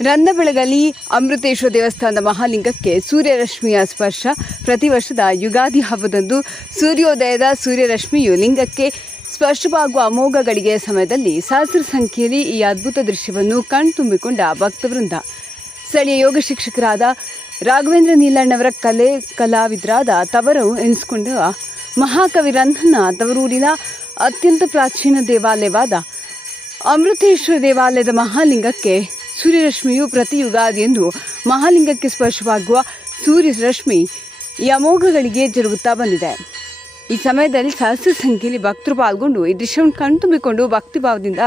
ರಂಧ ಬೆಳಗಲಿ ಅಮೃತೇಶ್ವರ ದೇವಸ್ಥಾನದ ಮಹಾಲಿಂಗಕ್ಕೆ ಸೂರ್ಯರಶ್ಮಿಯ ಸ್ಪರ್ಶ. ಪ್ರತಿ ವರ್ಷದ ಯುಗಾದಿ ಹಬ್ಬದಂದು ಸೂರ್ಯೋದಯದ ಸೂರ್ಯರಶ್ಮಿಯು ಲಿಂಗಕ್ಕೆ ಸ್ಪರ್ಶವಾಗುವ ಅಮೋಘ ಗಳಿಗೆಯ ಸಮಯದಲ್ಲಿ ಸಹಸ್ರ ಸಂಖ್ಯೆಯಲ್ಲಿ ಈ ಅದ್ಭುತ ದೃಶ್ಯವನ್ನು ಕಣ್ತುಂಬಿಕೊಂಡ ಭಕ್ತವೃಂದ ಸ್ಥಳೀಯ ಯೋಗ ಶಿಕ್ಷಕರಾದ ರಾಘವೇಂದ್ರ ನೀಲಣ್ಣವರ ಕಲೆ ಕಲಾವಿದರಾದ ತವರು ಎನಿಸಿಕೊಂಡ ಮಹಾಕವಿ ರಂಧನ ತವರೂರಿನ ಅತ್ಯಂತ ಪ್ರಾಚೀನ ದೇವಾಲಯವಾದ ಅಮೃತೇಶ್ವರ ದೇವಾಲಯದ ಮಹಾಲಿಂಗಕ್ಕೆ ಸೂರ್ಯರಶ್ಮಿಯು ಪ್ರತಿ ಯುಗಾದಿಯಂದು ಮಹಾಲಿಂಗಕ್ಕೆ ಸ್ಪರ್ಶವಾಗುವ ಸೂರ್ಯರಶ್ಮಿ ಯಮೋಘಗಳಿಗೆ ಜರುಗುತ್ತಾ ಬಂದಿದೆ. ಈ ಸಮಯದಲ್ಲಿ ಸಹಸ್ರ ಸಂಖ್ಯೆಯಲ್ಲಿ ಭಕ್ತರು ಪಾಲ್ಗೊಂಡು ಈ ದೃಶ್ಯವನ್ನು ಕಣ್ತುಂಬಿಕೊಂಡು ಭಕ್ತಿಭಾವದಿಂದ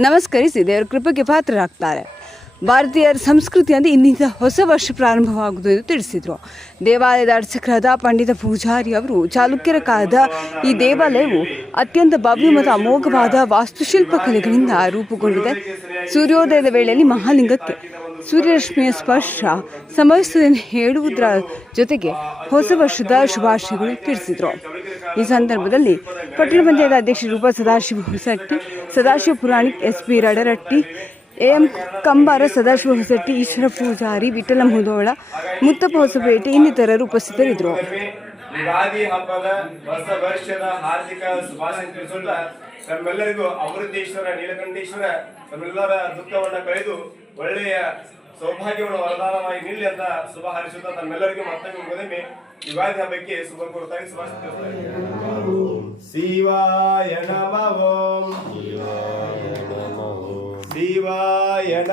ನಮಸ್ಕರಿಸಿ ದೇವರ ಕೃಪೆಗೆ ಪಾತ್ರರಾಗ್ತಾರೆ. ಭಾರತೀಯರ ಸಂಸ್ಕೃತಿ ಅಂದರೆ ಇನ್ನಿಂದ ಹೊಸ ವರ್ಷ ಪ್ರಾರಂಭವಾಗುವುದು ಎಂದು ತಿಳಿಸಿದರು. ದೇವಾಲಯದ ಅರ್ಚಕರಾದ ಪಂಡಿತ ಪೂಜಾರಿ ಅವರು ಚಾಲುಕ್ಯರ ಕಾಲದ ಈ ದೇವಾಲಯವು ಅತ್ಯಂತ ಭವ್ಯ ಮತ್ತು ಅಮೋಘವಾದ ವಾಸ್ತುಶಿಲ್ಪ ಕಲೆಗಳಿಂದ ರೂಪುಗೊಂಡಿದೆ. ಸೂರ್ಯೋದಯದ ವೇಳೆಯಲ್ಲಿ ಮಹಾಲಿಂಗಕ್ಕೆ ಸೂರ್ಯರಶ್ಮಿಯ ಸ್ಪರ್ಶ ಸಂಭವಿಸುವುದನ್ನು ಹೇಳುವುದರ ಜೊತೆಗೆ ಹೊಸ ವರ್ಷದ ಶುಭಾಶಯಗಳು ತಿಳಿಸಿದರು. ಈ ಸಂದರ್ಭದಲ್ಲಿ ಪಟ್ಟಣ ಪಂಚಾಯತ್ ಅಧ್ಯಕ್ಷ Roopa Sadashiva Hosatti, Sadashiva Puranik S P Radaratti M Kambara Sadashiva Hosatti Eshwara Poojari Vittala Mudhola Muttappa Hosapete ಇನ್ನಿತರರು ಉಪಸ್ಥಿತರಿದ್ದರು. ಯುಗಾದಿ ಹಬ್ಬದ ಹೊಸ ವರ್ಷದ ಹಾರ್ದಿಕ ಶುಭಾಶಯ ತಿಳಿಸುತ್ತಾ ನಮ್ಮೆಲ್ಲರಿಗೂ ಅಮೃತೇಶ್ವರ ನೀಲಕಂಠೇಶ್ವರ ನಮ್ಮೆಲ್ಲರ ದುಃಖವನ್ನು ಕಳೆದು ಒಳ್ಳೆಯ ಸೌಭಾಗ್ಯವನ್ನು ವರದಾನವಾಗಿ ನಿಲ್ಲಿ ಅಂತ ಶುಭ ಹಾರೈಸುತ್ತಾ ತಮ್ಮೆಲ್ಲರಿಗೂ ಮತ್ತೊಮ್ಮೆ ಮೊದಲೇ ಯುಗಾದಿ ಹಬ್ಬಕ್ಕೆ ಶುಭ ಕೋರ್ತಾಗಿ ಶುಭಾಶಯ ತಿಳಿಸುತ್ತಾರೆ ಶಿವಾಯ ನಮಃ.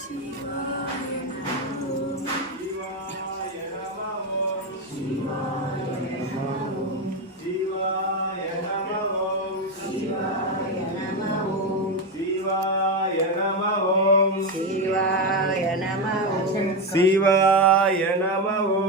Siva Yanamahu Siva Yanamahu Siva Yanamahu Siva Yanamahu Siva Yanamahu Siva Yanamahu Siva Yanamahu Siva Yanamahu